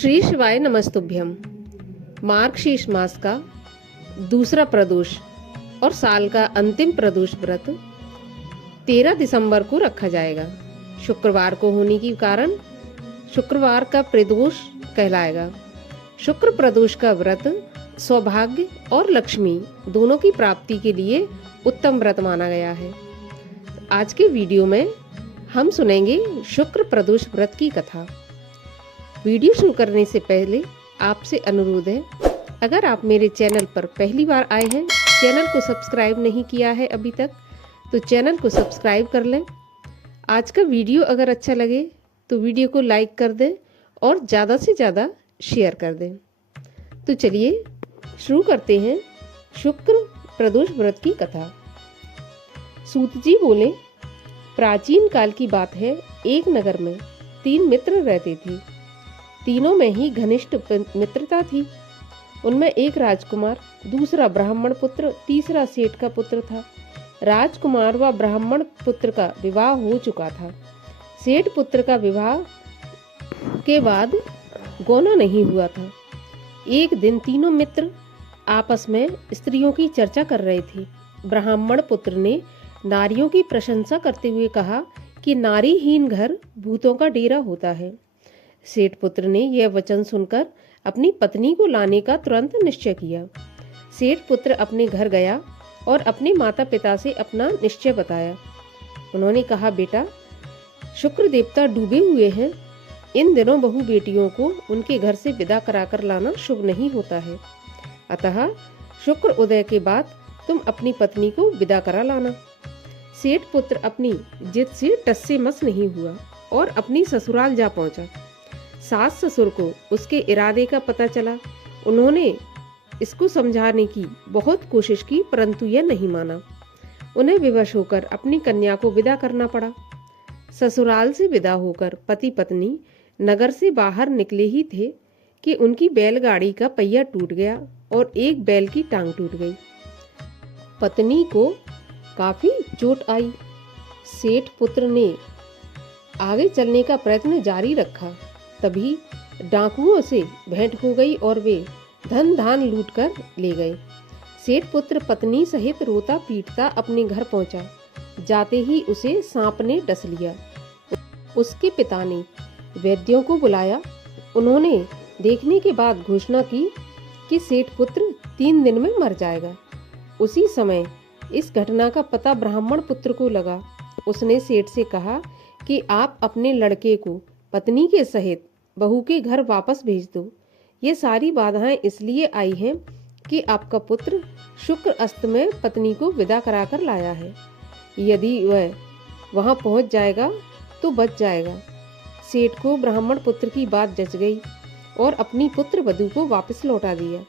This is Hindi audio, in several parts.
श्री शिवाय नमस्तुभ्यम। मार्गशीर्ष मास का दूसरा प्रदोष और साल का अंतिम प्रदोष व्रत 13 दिसंबर को रखा जाएगा। शुक्रवार को होने के कारण शुक्रवार का प्रदोष कहलाएगा। शुक्र प्रदोष का व्रत सौभाग्य और लक्ष्मी दोनों की प्राप्ति के लिए उत्तम व्रत माना गया है। आज के वीडियो में हम सुनेंगे शुक्र प्रदोष व्रत की कथा। वीडियो शुरू करने से पहले आपसे अनुरोध है, अगर आप मेरे चैनल पर पहली बार आए हैं, चैनल को सब्सक्राइब नहीं किया है अभी तक, तो चैनल को सब्सक्राइब कर लें। आज का वीडियो अगर अच्छा लगे तो वीडियो को लाइक कर दें और ज़्यादा से ज़्यादा शेयर कर दें। तो चलिए शुरू करते हैं शुक्र प्रदोष व्रत की कथा। सूत जी बोले, प्राचीन काल की बात है, एक नगर में 3 मित्र रहते थे। तीनों में ही घनिष्ठ मित्रता थी। उनमें एक राजकुमार, दूसरा ब्राह्मण पुत्र, तीसरा सेठ का पुत्र था। राजकुमार व ब्राह्मण पुत्र का विवाह हो चुका था। सेठ पुत्र का विवाह के बाद गौना नहीं हुआ था। एक दिन तीनों मित्र आपस में स्त्रियों की चर्चा कर रहे थे। ब्राह्मण पुत्र ने नारियों की प्रशंसा करते हुए कहा कि नारीहीन घर भूतों का डेरा होता है। सेठ पुत्र ने यह वचन सुनकर अपनी पत्नी को लाने का तुरंत निश्चय किया। सेठ पुत्र अपने घर गया और अपने माता पिता से अपना निश्चय बताया। उन्होंने कहा, बेटा, शुक्र देवता डूबे हुए हैं। इन दिनों बहू बेटियों को उनके घर से विदा कराकर लाना शुभ नहीं होता है। अतः शुक्र उदय के बाद तुम अपनी पत्नी को विदा करा लाना। सेठ पुत्र अपनी जिद से टस से मस नहीं हुआ और अपनी ससुराल जा पहुंचा। सास ससुर को उसके इरादे का पता चला। उन्होंने इसको समझाने की बहुत कोशिश की, परंतु यह नहीं माना। उन्हें विवश होकर अपनी कन्या को विदा करना पड़ा। ससुराल से विदा होकर पति पत्नी नगर से बाहर निकले ही थे कि उनकी बैलगाड़ी का पहिया टूट गया और एक बैल की टांग टूट गई। पत्नी को काफी चोट आई। सेठ पुत्र ने आगे चलने का प्रयत्न जारी रखा। तभी डाकुओं से भेंट हो गई और वे धन धान लूट कर ले गए। सेठ पुत्र पत्नी सहित रोता पीटता अपने घर पहुंचा। जाते ही उसे सांप ने डस लिया। उसके पिता ने वैद्यों को बुलाया। उन्होंने देखने के बाद घोषणा की कि सेठ पुत्र 3 दिन में मर जाएगा। उसी समय इस घटना का पता ब्राह्मण पुत्र को लगा। उसने सेठ से कहा कि आप अपने लड़के को पत्नी के सहित बहू के घर वापस भेज दो। ये सारी बाधाएं इसलिए आई हैं कि आपका पुत्र शुक्र अस्त में पत्नी को विदा कराकर लाया है। यदि वह वहां पहुंच जाएगा तो बच जाएगा। सेठ को ब्राह्मण पुत्र की बात जच गई और अपनी पुत्र वधू को वापस लौटा दिया।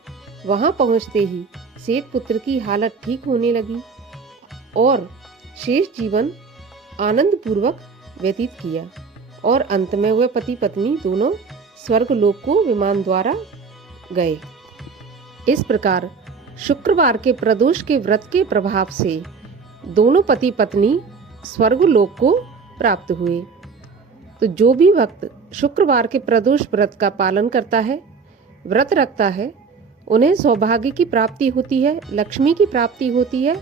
वहां पहुंचते ही सेठ पुत्र की हालत ठीक होने लगी और शेष जीवन आनंद पूर्वक व्यतीत किया और अंत में वे पति पत्नी दोनों स्वर्ग लोक को विमान द्वारा गए। इस प्रकार शुक्रवार के प्रदोष के व्रत के प्रभाव से दोनों पति पत्नी स्वर्ग लोक को प्राप्त हुए। तो जो भी भक्त शुक्रवार के प्रदोष व्रत का पालन करता है, व्रत रखता है, उन्हें सौभाग्य की प्राप्ति होती है, लक्ष्मी की प्राप्ति होती है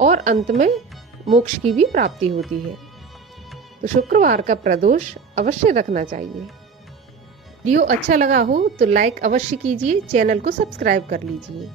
और अंत में मोक्ष की भी प्राप्ति होती है। तो शुक्रवार का प्रदोष अवश्य रखना चाहिए। वीडियो अच्छा लगा हो तो लाइक अवश्य कीजिए, चैनल को सब्सक्राइब कर लीजिए।